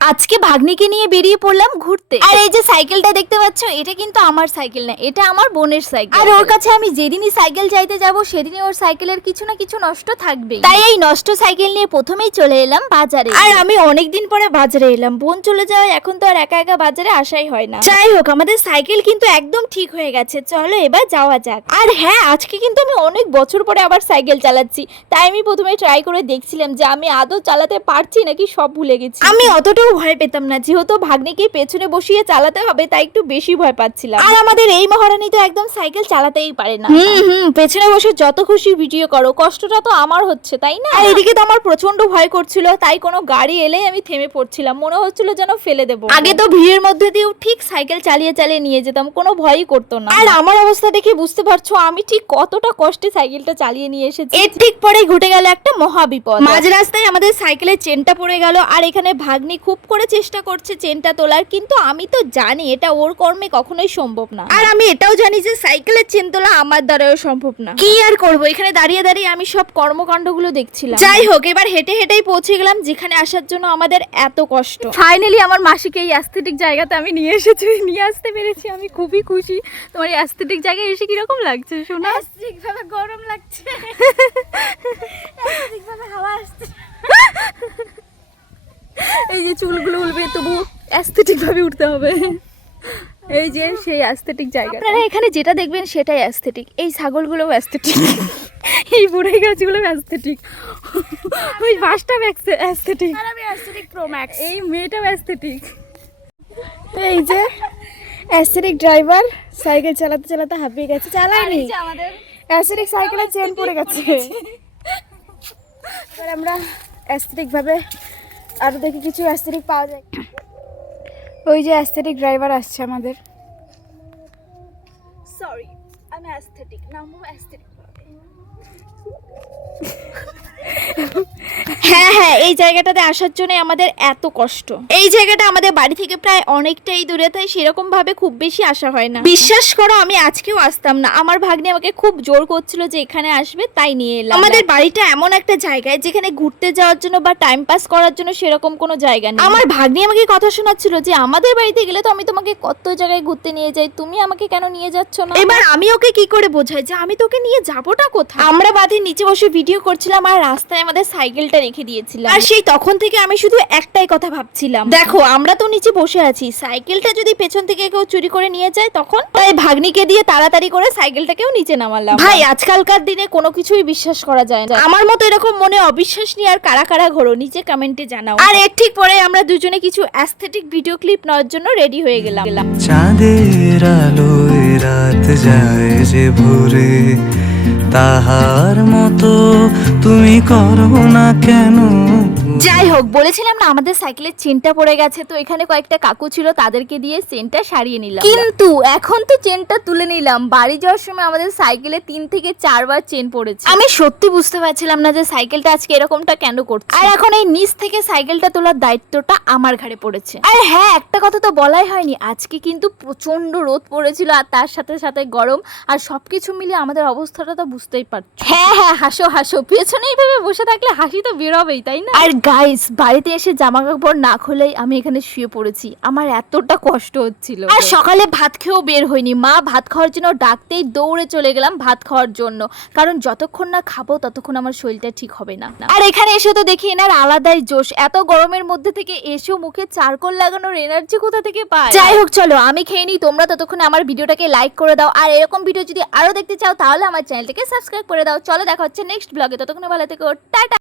আজকে ভাগ্নিকে নিয়ে বেরিয়ে পড়লাম ঘুরতে। আর এই যে সাইকেলটা দেখতে পাচ্ছ, এটা কিন্তু আমার সাইকেল না, এটা আমার বোনের সাইকেল। আর ওর কাছে আমি যেদিনই সাইকেল চাইতে যাব সেদিনই ওর সাইকেলের কিছু না কিছু নষ্ট থাকবেই। তাই এই নষ্ট সাইকেল নিয়ে প্রথমেই চলে এলাম বাজারে। আর আমি অনেকদিন পরে বাজারে এলাম, বোন চলে যাওয়ায় এখন তো আর একা একা বাজারে আসাই হয় না। যাই হোক, আমাদের সাইকেল কিন্তু একদম ঠিক হয়ে গেছে, চলো এবার যাওয়া যাক। আর হ্যাঁ, আজকে কিন্তু আমি অনেক বছর পরে আবার সাইকেল চালাচ্ছি, তাই আমি প্রথমে ট্রাই করে দেখছিলাম যে আমি আদৌ চালাতে পারছি নাকি সব ভুলে গেছি। আমি অতটাও ভয় পেতাম না, যেহেতু ভাগ্নিকে পেছনে বসিয়ে চালাতে হবে তাই একটু বেশি ভয় পাচ্ছিলাম। আর আমাদের এই মহারানী তো একদম সাইকেল চালাতেই পারে না। পেছনে বসে যত খুশি ভিডিও করো, কষ্টটা তো আমার হচ্ছে, তাই না? আর এদিকে তো আমার প্রচন্ড ভয় করছিল, তাই কোনো গাড়ি এলেই আমি থেমে পড়ছিলাম, মনে হচ্ছিল যেন ফেলে দেবো। আগে তো ভিড়ের মধ্যে দিয়েও ঠিক সাইকেল চালিয়ে চালিয়ে নিয়ে যেতাম, কোনো ভয়ই করতো না। আর আমার অবস্থা দেখে বুঝতে পারছো আমি ঠিক কতটা কষ্টে সাইকেলটা চালিয়ে নিয়ে এসেছি। এর ঠিক পরেই ঘটে গেল একটা মহা বিপদ। মাঝ রাস্তায় আমাদের সাইকেলের চেনটা পড়ে গেল, আর এখানে ভাগ্নি খুব করে চেষ্টা করছে চেনটা তোলার, কিন্তু আমি তো জানি এটা ওর কর্মে কখনোই সম্ভব না। আর আমি এটাও জানি যে সাইকেলের চেন তোলা আমার দ্বারাও সম্ভব না। কি আর করবো, এখানে দাঁড়িয়ে দাঁড়িয়ে আমি সব কর্মকাণ্ডগুলো দেখছিলাম। যাই হোক, এবার হেঁটে হেঁটেই পৌঁছে গেলাম যেখানে আসার জন্য আমাদের এত কষ্ট। ফাইনালি আমার মাসিকে এই অ্যাস্থেটিক জায়গাতে আমি নিয়ে আসতে পেরেছি, আমি খুবই খুশি। তোমার এই অ্যাস্থেটিক জায়গায় এসে কিরকম লাগছে শোনা? অ্যাস্থেটিক ভাবে গরম লাগছে, অ্যাস্থেটিক ভাবে হাওয়া আসছে। এই যে চুলগুলো উঠবে, তবু অ্যাস্থেটিক ভাবে উঠতে হবে। এই যে সেই অ্যাস্থেটিক জায়গা, আপনারা এখানে যেটা দেখবেন সেটাই অ্যাস্থেটিক। এই ছাগলগুলো অ্যাস্থেটিক, এই বুড়াই গাছগুলো অ্যাস্থেটিক, ওই বাসটা অ্যাস্থেটিক, আর আমি অ্যাস্থেটিক প্রো ম্যাক্স। এই মেয়েটাও অ্যাস্থেটিক। এই যে অ্যাস্থেটিক ড্রাইভার সাইকেল চালাতে চালাতে হাঁপিয়ে গেছে, চালায়নি, আমাদের অ্যাস্থেটিক সাইকেলের চেন পড়ে গেছে। এবার আমরা অ্যাস্থেটিক ভাবে আরো দেখি কিছু অ্যাস্থেটিক পাওয়া যায়। ওই যে অ্যাস্থেটিক ড্রাইভার আসছে আমাদের। সরি, আমি অ্যাস্থেটিক, নামবো অ্যাস্থেটিক। হ্যাঁ হ্যাঁ, এই জায়গাটাতে আসার জন্য আমাদের এত কষ্ট। এই জায়গাটা আমাদের বাড়ি থেকে প্রায় অনেকটাই দূরে, তাই সেরকম ভাবে খুব বেশি আসা হয় না। বিশ্বাস করো, আমি আজকেও আসতাম না, আমার ভাগ্নি আমাকে খুব জোর করছিল যে এখানে আসবে, তাই নিয়ে এলাম। আমাদের বাড়িটা এমন একটা জায়গায় যেখানে ঘুরতে যাওয়ার জন্য বা টাইম পাস করার জন্য সেরকম কোনো জায়গা নেই। আমার ভাগ্নি আমাকে কথা শোনাচ্ছিল যে আমাদের বাড়িতে গেলে তো আমি তোমাকে কত জায়গায় ঘুরতে নিয়ে যাই, তুমি আমাকে কেন নিয়ে যাচ্ছ না? এবার আমি ওকে কি করে বোঝাই যে আমি তোকে নিয়ে যাবোটা কোথায়? আমরা বাঁধের নিচে বসে ভিডিও করছিলাম আর রাস্তায় আমাদের সাইকেলটা রেখে দিয়েছিলাম। আর সেই তখন থেকে আমি শুধু একটাই কথা ভাবছিলাম, দেখো আমরা তো নিচে বসে আছি, সাইকেলটা যদি পেছন থেকে কেউ চুরি করে নিয়ে যায় তখন? তাই ভাগ্নিকে দিয়ে তাড়াতাড়ি করে সাইকেলটাকেও নিচে নামালাম। ভাই, আজকালকার দিনে কোনো কিছুই বিশ্বাস করা যায় না। আমার মতো এরকম মনে অবিশ্বাস নিয়ে আর কারা কারা ঘোরো, নিচে কমেন্টে জানাও। আর এর ঠিক পরে আমরা দুজনে কিছু অ্যাস্থেটিক ভিডিও ক্লিপ নেওয়ার জন্য রেডি হয়ে গেলাম। চাঁদের আলোয় রাত যায় যে ভোরে, তাহার মতো তুমি করো না কেন? যাই হোক, বলেছিলাম না আমাদের সাইকেলের চেনটা পড়ে গেছে, তো এখানে কয়েকটা কাকু ছিল, তাদেরকে দিয়ে চেনটা সারিয়ে নিলাম। কিন্তু এখন তো চেনটা তুলে নিলাম, বাড়ি যাওয়ার সময় আমাদের সাইকেলে 3 থেকে 4 বার চেন পড়েছে। আমি সত্যি বুঝতে পারছিলাম না যে সাইকেলটা আজকে এরকমটা কেন করছে। আর এখন এই নিচ থেকে সাইকেলটা তোলার দায়িত্বটা আমার ঘাড়ে পড়েছে। আর হ্যাঁ, একটা কথা তো বলাই হয়নি, আজকে কিন্তু প্রচন্ড রোদ পড়েছিল আর তার সাথে সাথে গরম, আর সবকিছু মিলিয়ে আমাদের অবস্থাটা তো বুঝতেই পারছো। হ্যাঁ হ্যাঁ, হাসো হাসো, পেছনে এইভাবে বসে থাকলে হাসি তো বেরোবেই, তাই না? আর গাইস, বাড়িতে এসে জামা কাপড় না খুলেই আমি এখানে শুয়ে পড়েছি, আমার এতটা কষ্ট হচ্ছিল। আর সকালে ভাত খেয়েও বের হয়নি, মা ভাত খাওয়ার জন্য ডাকতেই দৌড়ে চলে গেলাম ভাত খাওয়ার জন্য, কারণ যতক্ষণ না খাবো ততক্ষণ আমার শরীরটা ঠিক হবে না। আর এখানে এসে তো দেখি এনার আলাদাই জোশ, এত গরমের মধ্যে থেকে এসেও মুখে চারকোল লাগানোর এনার্জি কোথা থেকে পায়। যাই হোক, চলো আমি খেয়ে নিই, তোমরা ততক্ষণে আমার ভিডিওটাকে লাইক করে দাও, আর এরকম ভিডিও যদি আরো দেখতে চাও তাহলে আমার চ্যানেলটাকে সাবস্ক্রাইব করে দাও। চলো দেখা হচ্ছে নেক্সট ব্লগে, ততক্ষণে ভালো থেকো, টাটা।